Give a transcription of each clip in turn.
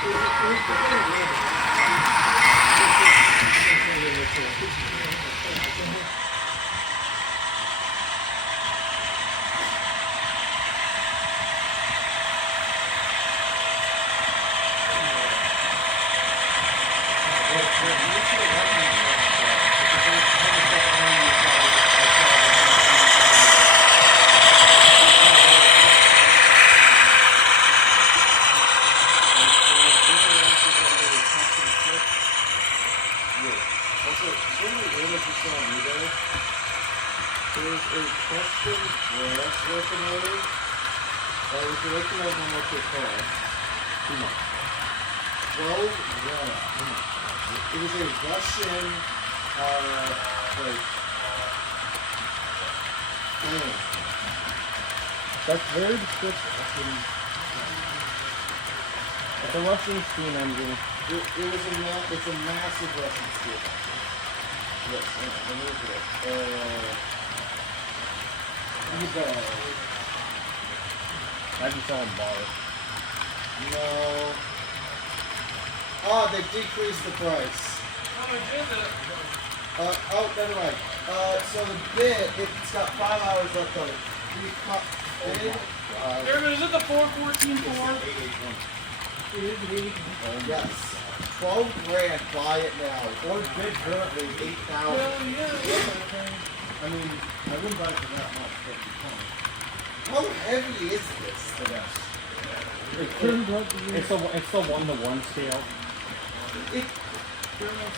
It was a Russian, plane. That's very descriptive. It's a Russian steam engine. It's a massive Russian steam engine. Yes, let me look at it. I just saw him bar. No. Oh, they decreased the price. Never mind. So the bid, it's got 5 hours left on it. Is it the 414.4? Yes. 12 grand, buy it now. Or bid currently 8,000. Well, yeah. I mean, I wouldn't buy it for that much, but how heavy is this? It's the 1-to-1 scale.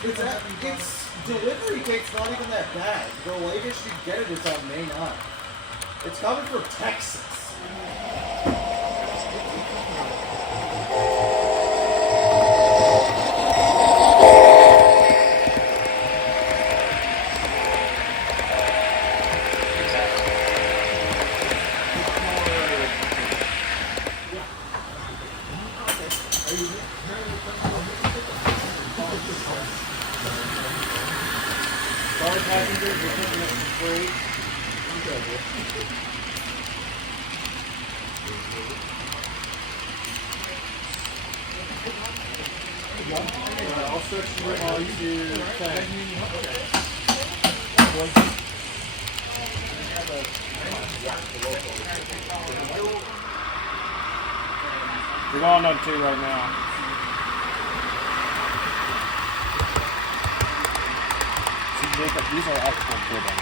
Its delivery date's not even that bad. The latest you get it is on May 9th. It's coming from Texas. Sorry, passengers, we're picking up some freight. I'll switch you on to 10. We're going on 2 right now. These are actual bidding.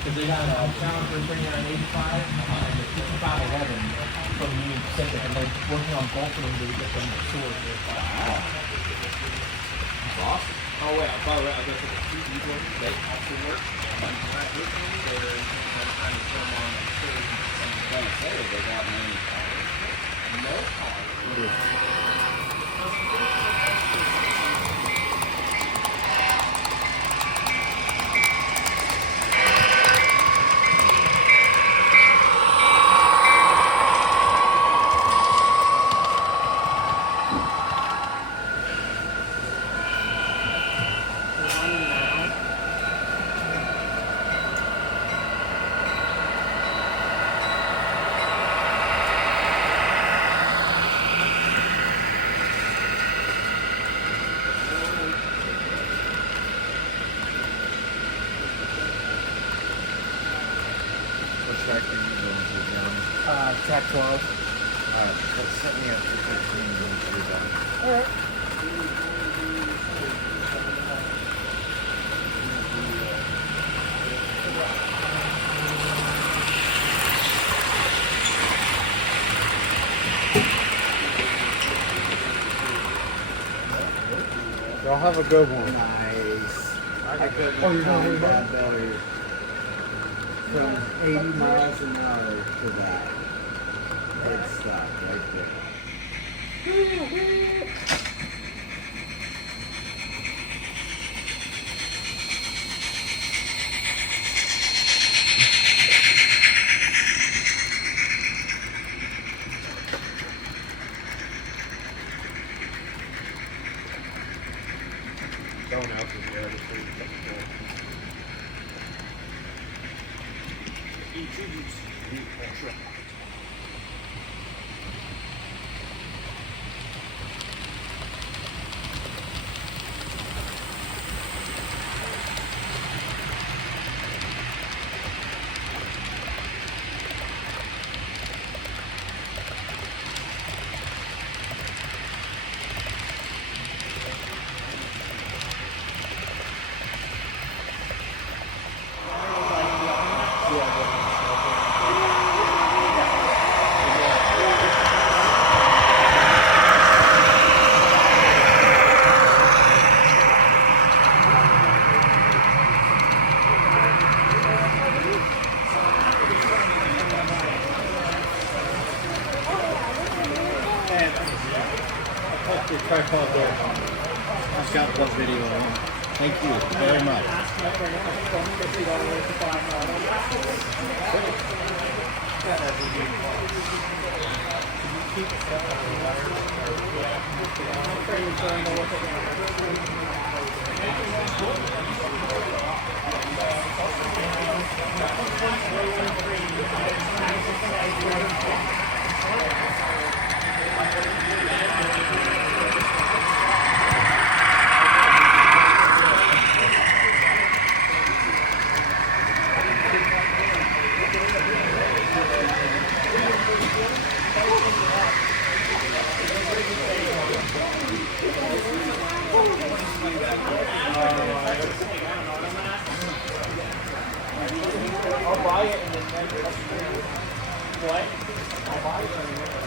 Because they got a challenge for $39.85 and the $55.11 from Union Pacific, and they're working on both of them to get them sorted. That's awesome. Oh wait, by the way, I guess the two people they also work. They're trying to film on the stage. I'm gonna say they got many cars. No cars. Track 12. Let's set me up for 15 minutes. You're done. All right. Y'all have a good one. Nice. Oh, you're going to leave that? From 80 miles an hour to that. Good stuff right there. Someone else is there. Just leave it. Your tripod there. I've got one video on. Thank you very much. I'll buy it and then what? I'll buy it and then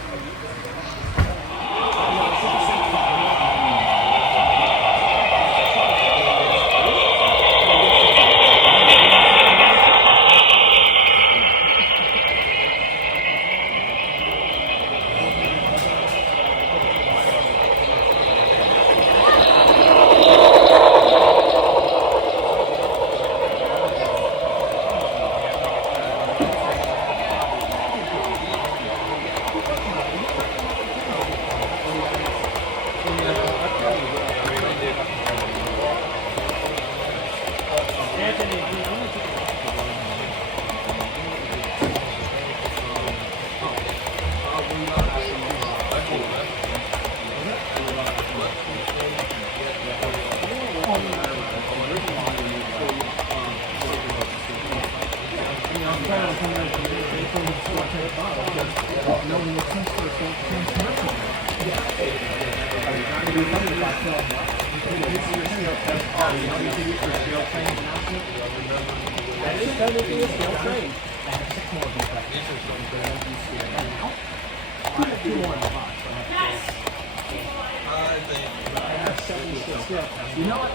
You know what?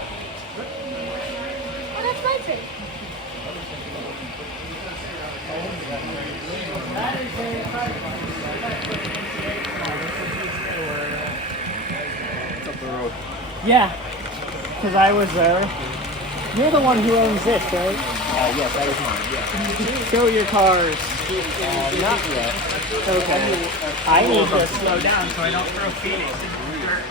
Oh, that's my thing. yeah, because I was there. You're the one who owns this, right? Yes, that is mine. Yeah. Show your cars. Not yet. Okay. I need to slow down so I don't throw Phoenix into the dirt.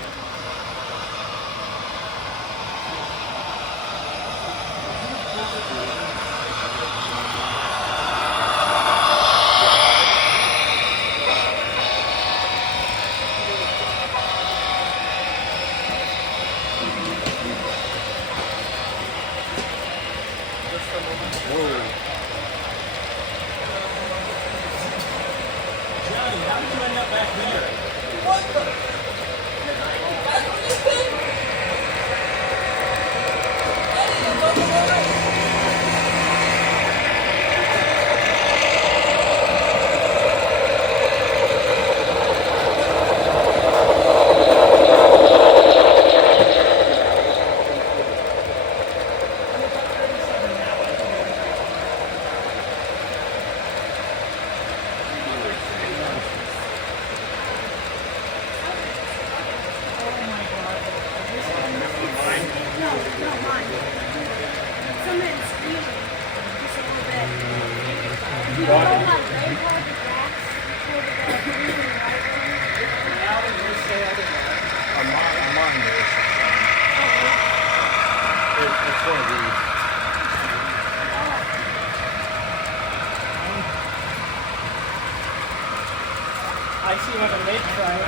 I see like a mid train.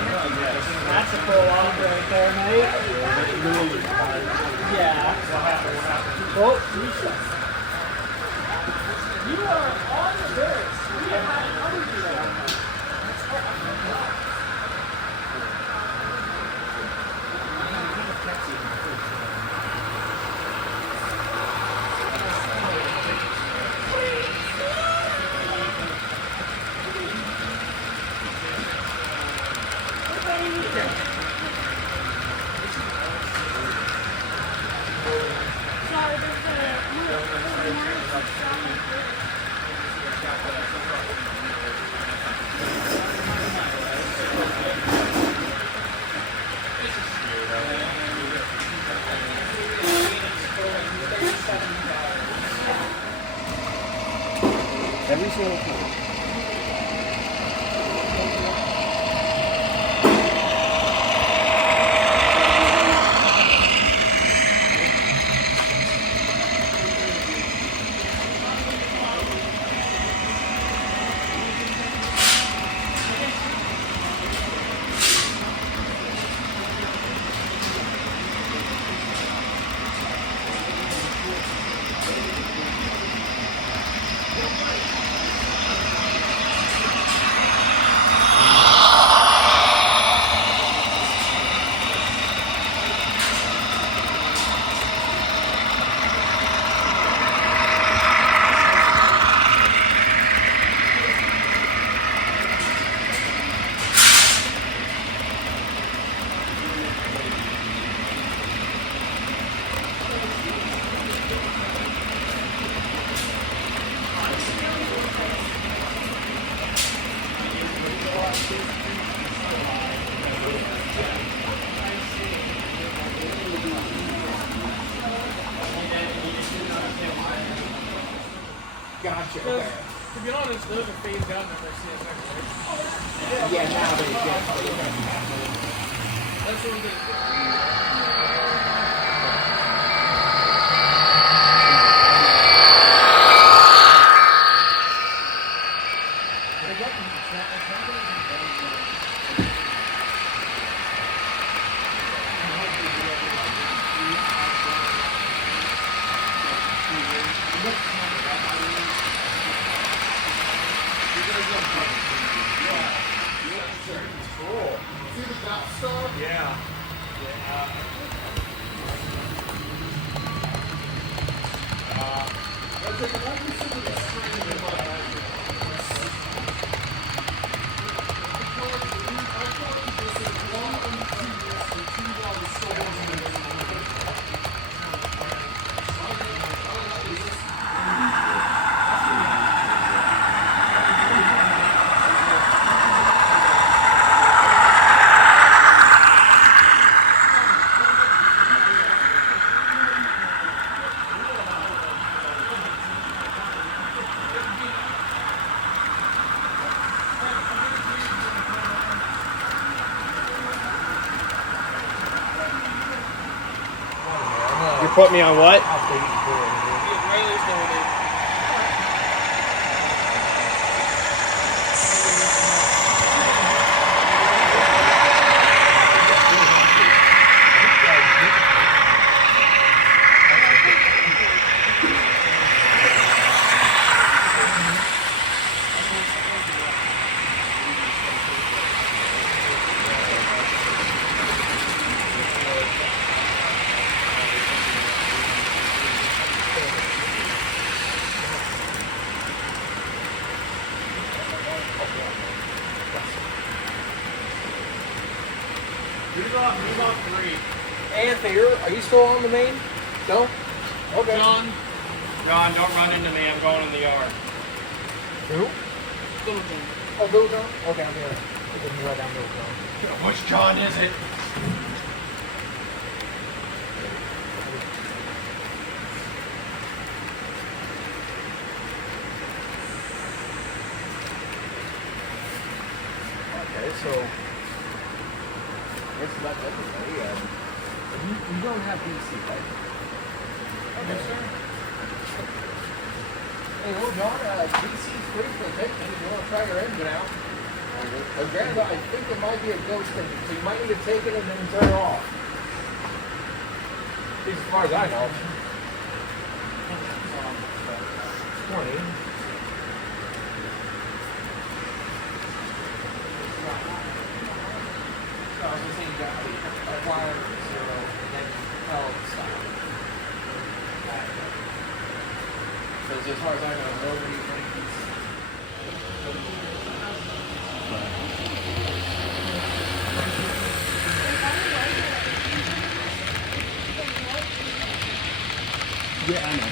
That's a cool one right there, mate. Yeah. What happened? Oh, you are on the base. We have had another deal. Every single time. Gotcha. Because, Okay. to be honest, those are phased out numbers. Yeah, nowadays, yeah. That's what we did. Cool. See the dot star? Yeah. That's like, what you see with the string in my You put me on what? Rayleigh's doing it. Move off 3. Anthony, are you still on the main? No? Okay. John, don't run into me. I'm going in the yard. Who? Littleton. Oh, Littleton? Okay, I'm here. We can right down Littleton. Which John is it? Okay, so let's let everybody. You don't have DC, right? Okay, sir. Hey, well, John, DC's free for the picnic. If you want to try your engine out. Granted, I think it might be a ghost thing, so you might need to take it and then turn it off. At least as far as I know. 20. So I was just saying, acquire 0, and then tell stop. Because as far as I know, nobody thinks. Yeah, I know.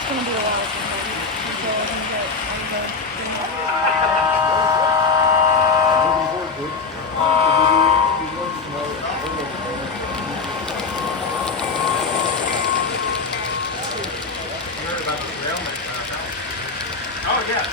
It's gonna be a while until I can get on the You heard about the derailment house? Oh, yeah.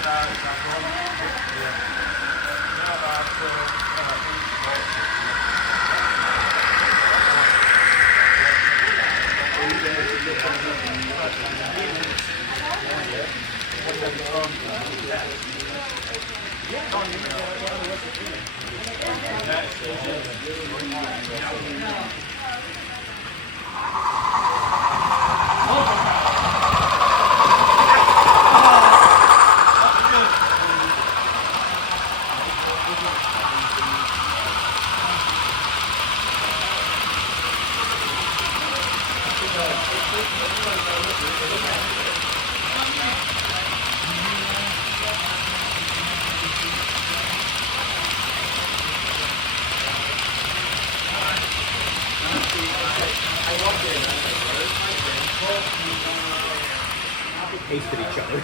Pasted each other.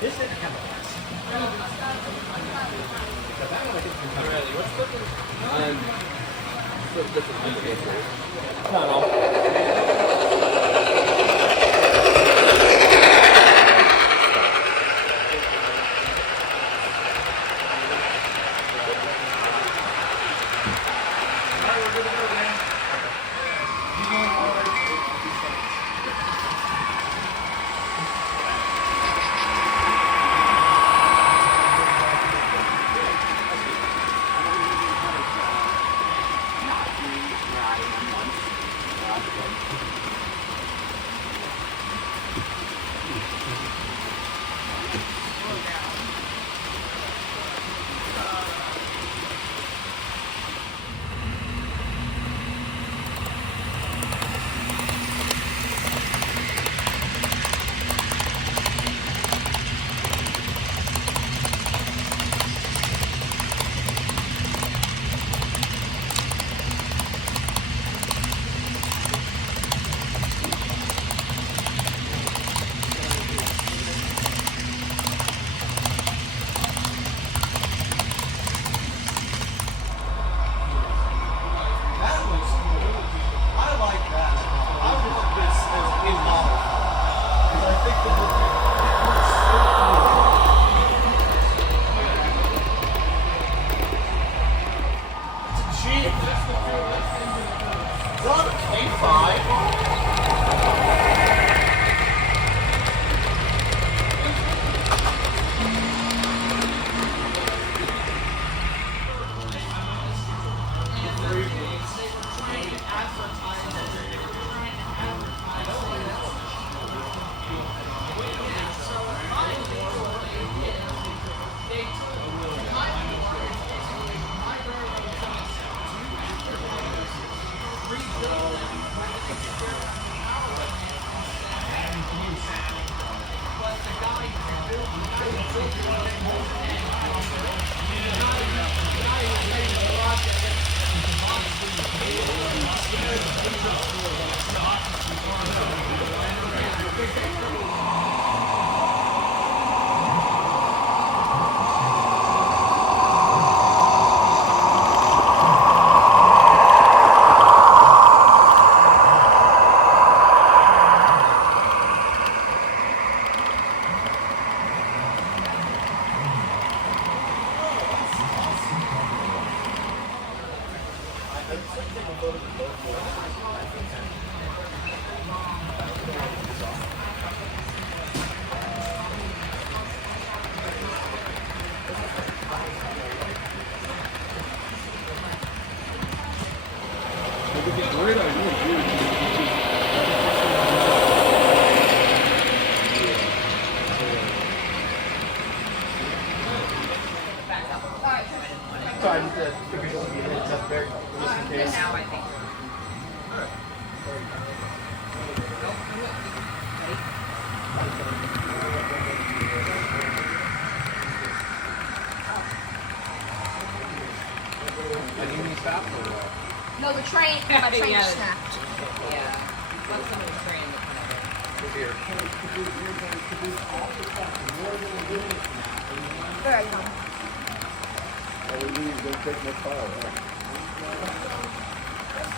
This didn't have a box. But that one I think can come out. So I just figured it would be necessary just in case. Now I think. No, the train. My train Yeah. snapped. Yeah. Once somebody's trained, they kind of. There I go.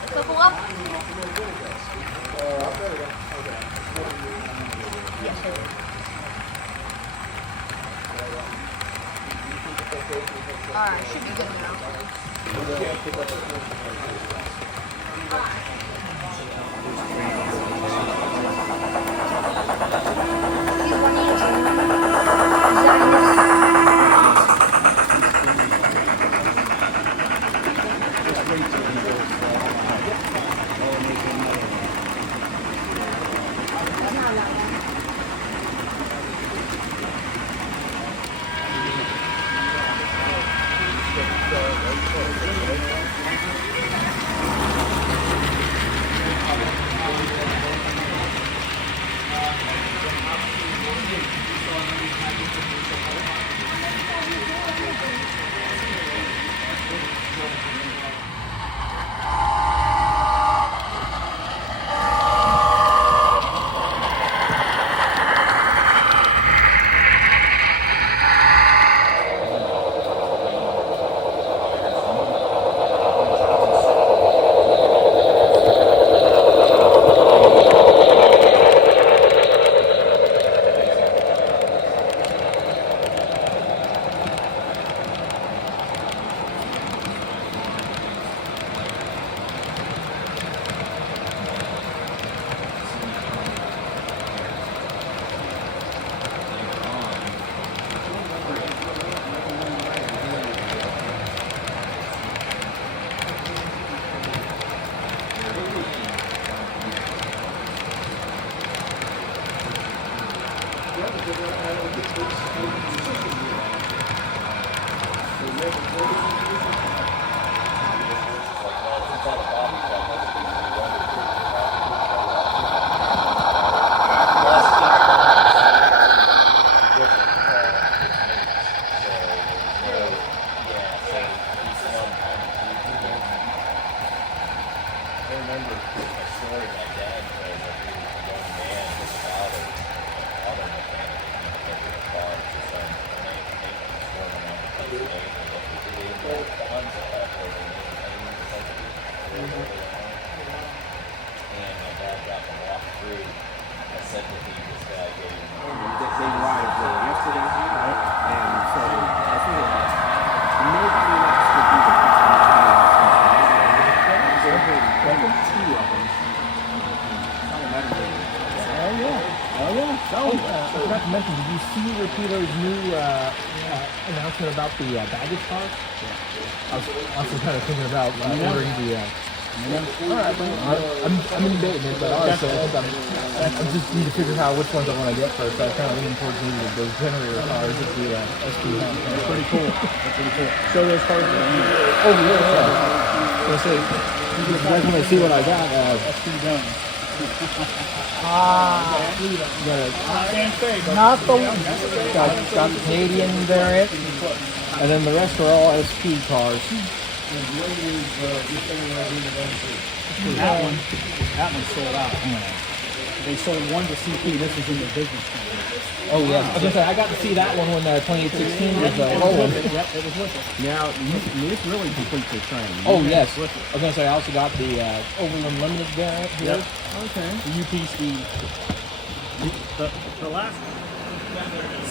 Couple up. Alright, should be good now. He's running I forgot to mention, did you see Rapido's new announcement about the baggage car? Yeah. I was also kind of thinking about ordering the. Alright, I'm in debating it, but honestly, I just need to figure out which ones I want to get first. I kind of lean towards maybe those generator cars at the SP Hunt. That's pretty cool. That's pretty cool. Show those cars. Oh, yeah. So, you guys want to see what I got? SP Hunt. Not the got the Canadian variant, and then the rest are all SP cars. That one sold out. They sold one to CP. This was in the business plan. Oh yeah, I was gonna say I got to see that one when 2816 was rolling. Yep, it was with it. Now, this really completes the train. Oh yes, I was gonna say I also got the Overland Limited variant here. Yep. Okay. The UPC. The last one. Yeah, there it is.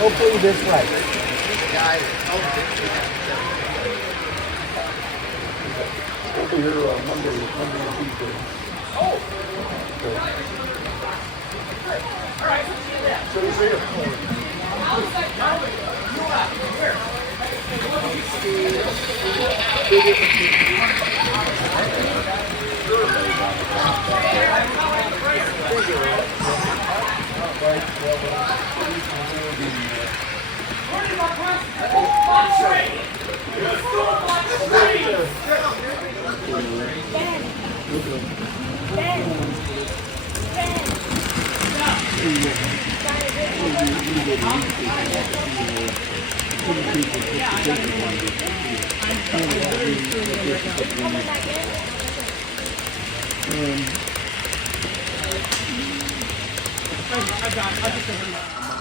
Hopefully this right.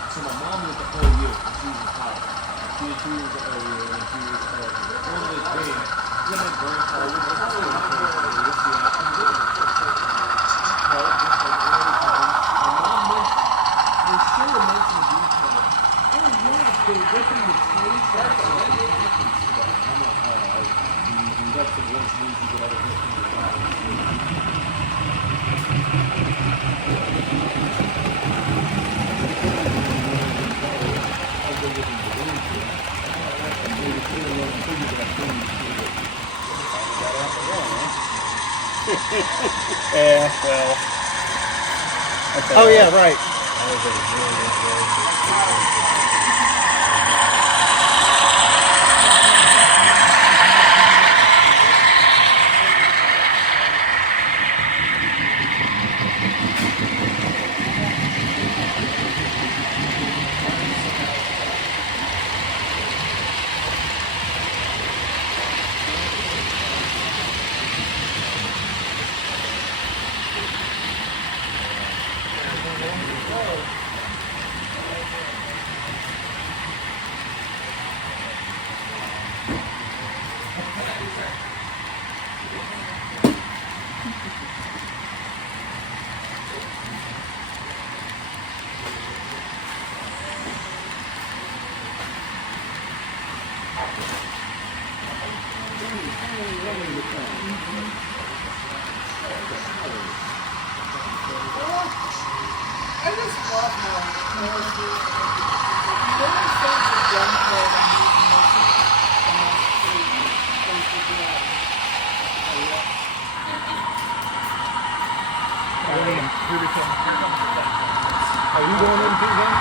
So my mom went the whole year. She was in college. She was 2 years the whole year, and she was one of those big. Then my grandpa was like, "Oh, let's see how I can do it." Well, just like all the time, my mom was sure to mention the detail. Oh yeah, they were ripping the trees. That's what happens to that. I'm like, oh, that's the worst news you could ever get from your father. Yeah, well. Oh yeah, right. I just love more. There are things that young players on these emotions things to do that. Are you going in too then?